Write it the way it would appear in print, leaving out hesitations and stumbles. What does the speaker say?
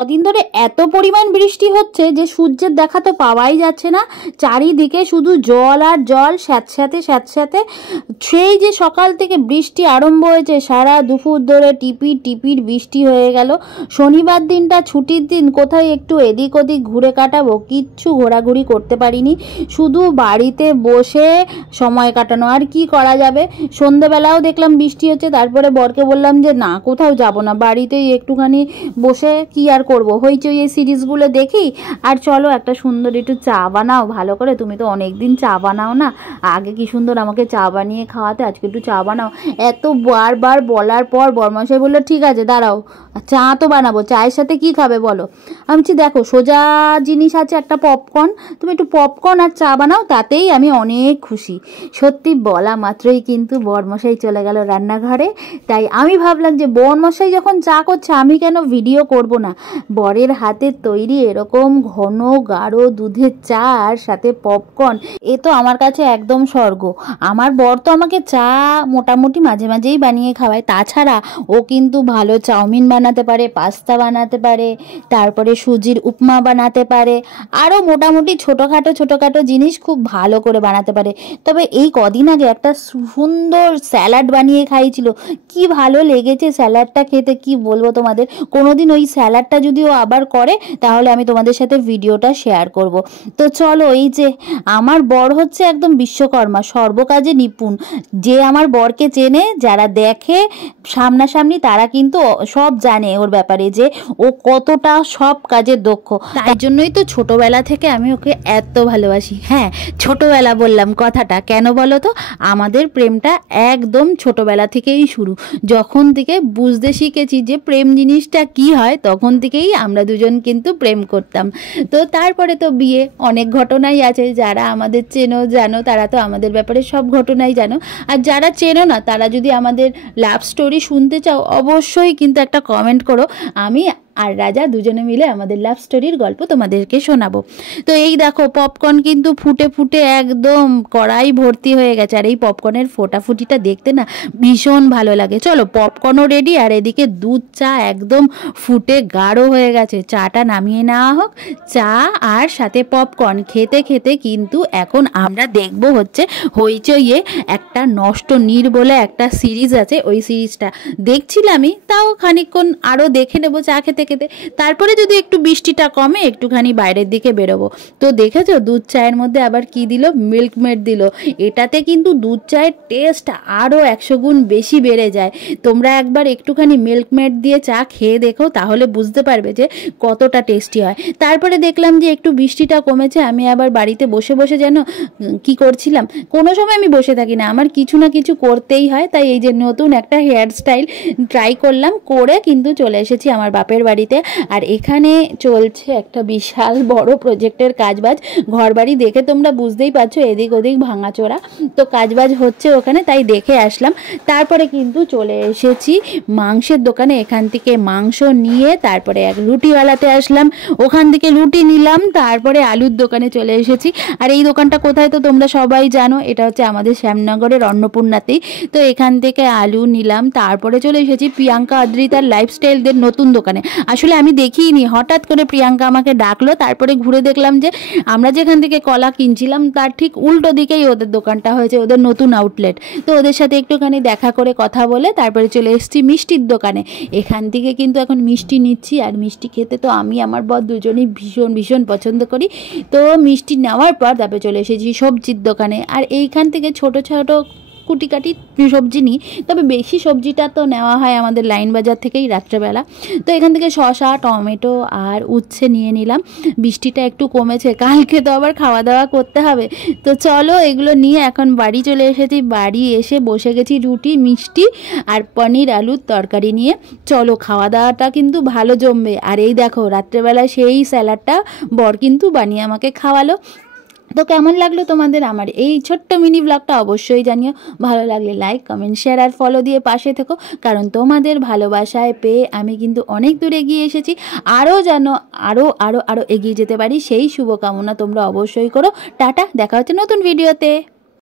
কদিন ধরে এত পরিমাণ বৃষ্টি হচ্ছে যে সূর্যের দেখা তো পাওয়াই যাচ্ছে না। চারিদিকে শুধু জল আর জল, স্যাঁতস্যাঁতে স্যাঁতস্যাঁতে। সেই যে সকাল থেকে বৃষ্টি আরম্ভ হয়েছে, সারা দুপুর ধরে টিপির টিপির বৃষ্টি হয়ে গেল। শনিবার দিনটা ছুটির দিন, কোথায় একটু এদিক ওদিক ঘুরে কাটাবো, কিচ্ছু ঘোরাঘুরি করতে পারিনি। শুধু বাড়িতে বসে সময় কাটানো, আর কি করা যাবে। সন্ধেবেলাও দেখলাম বৃষ্টি হচ্ছে, তারপরে বরকে বললাম যে না, কোথাও যাব না, বাড়িতেই একটুখানি বসে কি আর করব, হইচই এই সিরিজগুলো দেখি। আর চলো একটা সুন্দর একটু চা বানাও ভালো করে, তুমি তো অনেকদিন চা বানাও না, আগে কি সুন্দর আমাকে চা বানিয়ে খাওয়াতে, আজকে একটু চা বানাও। এত বারবার বলার পর বরমশাই বললো ঠিক আছে দাঁড়াও, চা তো বানাবো, চায়ের সাথে কি খাবে বলো। আমি বলছি দেখো সোজা জিনিস আছে একটা পপকর্ন, তুমি একটু পপকর্ন আর চা বানাও, তাতেই আমি অনেক খুশি। সত্যি বলা মাত্রই কিন্তু বরমশাই চলে গেল রান্নাঘরে। তাই আমি ভাবলাম যে বরমশাই যখন চা করছে আমি কেন ভিডিও করব না। বরের হাতের তৈরি এরকম ঘন গাঢ় দুধের চা আর সাথে পপকর্ন, এ তো আমার কাছে একদম স্বর্গ। আমার বর তো আমাকে চা মোটামুটি মাঝে মাঝেই বানিয়ে খাওয়ায়, তাছাড়া ও কিন্তু ভালো চাউমিন বানাতে পারে, পাস্তা বানাতে পারে, তারপরে সুজির উপমা বানাতে পারে, আরও মোটামুটি ছোটোখাটো জিনিস খুব ভালো করে বানাতে পারে। তবে এই কদিন আগে একটা সুন্দর স্যালাড বানিয়ে খাইছিল, কি ভালো লেগেছে স্যালাডটা খেতে, কি বলবো তোমাদের। কোনোদিন ওই স্যালাডটা যদি ও আবার করে তাহলে আমি তোমাদের সাথে ভিডিওটা শেয়ার করব। তো চলো, এই যে আমার বর হচ্ছে একদম বিশ্বকর্মা, সর্বকাজে নিপুণ। যে আমার বরকে চেনে, যারা দেখে সামনাসামনি, তারা কিন্তু সব জানে ওর ব্যাপারে যে ও কতটা সব কাজে দক্ষ। তাই জন্যই তো ছোটবেলা থেকে আমি ওকে এত ভালোবাসি। হ্যাঁ, ছোটবেলা বললাম কথাটা কেন বলো তো, আমাদের প্রেমটা একদম ছোটবেলা থেকেই শুরু। যখন থেকে বুঝতে শিখেছি যে প্রেম জিনিসটা কি হয়, তখন থেকেই আমরা দুজন কিন্তু প্রেম করতাম। তো তারপরে তো বিয়ে, অনেক ঘটনাই আছে। যারা আমাদের চেনো জানো, তারা তো আমাদের ব্যাপারে সব ঘটনাই জানো। আর যারা চেনো না, তারা যদি আমাদের লাভ স্টোরি শুনতে চাও, অবশ্যই কিন্তু একটা কমেন্ট করো, আমি আর রাজা দুজনে মিলে আমাদের লাভ স্টোরির গল্প তোমাদেরকে শোনাবো। তো এই দেখো পপকর্ন কিন্তু ফুটে ফুটে একদম কড়াই ভর্তি হয়ে গেছে, আর এই পপকর্নের ফোটাফুটিটা দেখতে না ভীষণ ভালো লাগে। চলো পপকর্নও রেডি, আর এদিকে দুধ চা একদম ফুটে গাঢ় হয়ে গেছে। চাটা নামিয়ে নেওয়া হোক, চা আর সাথে পপকর্ন খেতে খেতে কিন্তু এখন আমরা দেখব হচ্ছে হইচইয়ে একটা নষ্ট নীর বলে একটা সিরিজ আছে, ওই সিরিজটা দেখছিলামই, তাও খানিকক্ষণ আরও দেখে নেবো চা খেতে খেতে। তারপরে যদি একটু বৃষ্টিটা কমে একটুখানি বাইরের দিকে বেরোবো। তো দেখেছো দুধ চায়ের মধ্যে আবার কি দিল, মিল্ক মেড দিল। এটাতে কিন্তু দুধ চায়ের টেস্ট আরও 100 গুণ বেশি বেড়ে যায়। তোমরা একবার একটুখানি মিল্ক মেড দিয়ে চা খেয়ে দেখো, তাহলে বুঝতে পারবে যে কতটা টেস্টি হয়। তারপরে দেখলাম যে একটু বৃষ্টিটা কমেছে, আমি আবার বাড়িতে বসে বসে যেন কি করছিলাম, কোনো সময় আমি বসে থাকি না, আমার কিছু না কিছু করতেই হয়। তাই এই যে নতুন একটা হেয়ার স্টাইল ট্রাই করলাম, করে কিন্তু চলে এসেছি আমার বাপের বাড়িতে। আর এখানে চলছে একটা বিশাল বড় প্রজেক্টের কাজবাজ। ঘর বাড়ি দেখে তোমরা বুঝতেই পারছো এদিক ওদিক ভাঙাচোরা, তো কাজবাজ হচ্ছে ওখানে, তাই দেখে আসলাম। তারপরে কিন্তু চলে এসেছি মাংসের দোকানে, এখান থেকে মাংস নিয়ে তারপরে এক রুটিওয়ালাতে আসলাম, ওখান থেকে রুটি নিলাম, তারপরে আলুর দোকানে চলে এসেছি। আর এই দোকানটা কোথায় তো তোমরা সবাই জানো, এটা হচ্ছে আমাদের শ্যামনগরের অন্নপূর্ণাতেই। তো এখান থেকে আলু নিলাম, তারপরে চলে এসেছি প্রিয়াঙ্কা অদ্রিতার লাইফস্টাইলদের নতুন দোকানে। আসলে আমি দেখিনি, হঠাৎ করে প্রিয়াঙ্কা আমাকে ডাকলো, তারপরে ঘুরে দেখলাম যে আমরা যেখান থেকে কলা কিনছিলাম তার ঠিক উল্টো দিকেই ওদের দোকানটা হয়েছে, ওদের নতুন আউটলেট। তো ওদের সাথে একটুখানি দেখা করে কথা বলে তারপরে চলে এসেছি মিষ্টির দোকানে। এখান থেকে কিন্তু এখন মিষ্টি নিচ্ছি, আর মিষ্টি খেতে তো আমি আমার বর দুজনেই ভীষণ ভীষণ পছন্দ করি। তো মিষ্টি নেওয়ার পর তারপরে চলে এসেছি সবজির দোকানে, আর এইখান থেকে ছোট ছোট কুটিকাটি সবজি নিই, তবে বেশি সবজিটা তো নেওয়া হয় আমাদের লাইন বাজার থেকেই রাত্রেবেলা। তো এখান থেকে শসা, টমেটো আর উচ্ছে নিয়ে নিলাম। বৃষ্টিটা একটু কমেছে, কালকে তো আবার খাওয়া দাওয়া করতে হবে। তো চলো এগুলো নিয়ে এখন বাড়ি চলে এসেছি, বাড়ি এসে বসে গেছি রুটি, মিষ্টি আর পনির আলুর তরকারি নিয়ে। চলো খাওয়া দাওয়াটা কিন্তু ভালো জমবে। আর এই দেখো রাত্রেবেলা সেই স্যালাডটা বর কিন্তু বানিয়ে আমাকে খাওয়ালো। তো কেমন লাগলো তোমাদের আমার এই ছোট্ট মিনি ব্লগটা অবশ্যই জানিও। ভালো লাগলে লাইক, কমেন্ট, শেয়ার আর ফলো দিয়ে পাশে থেকো, কারণ তোমাদের ভালোবাসায় পেয়ে আমি কিন্তু অনেক দূর এগিয়ে এসেছি। আরও যেন আরও আরও আরও এগিয়ে যেতে পারি সেই শুভকামনা তোমরা অবশ্যই করো। টাটা, দেখা হচ্ছে নতুন ভিডিওতে।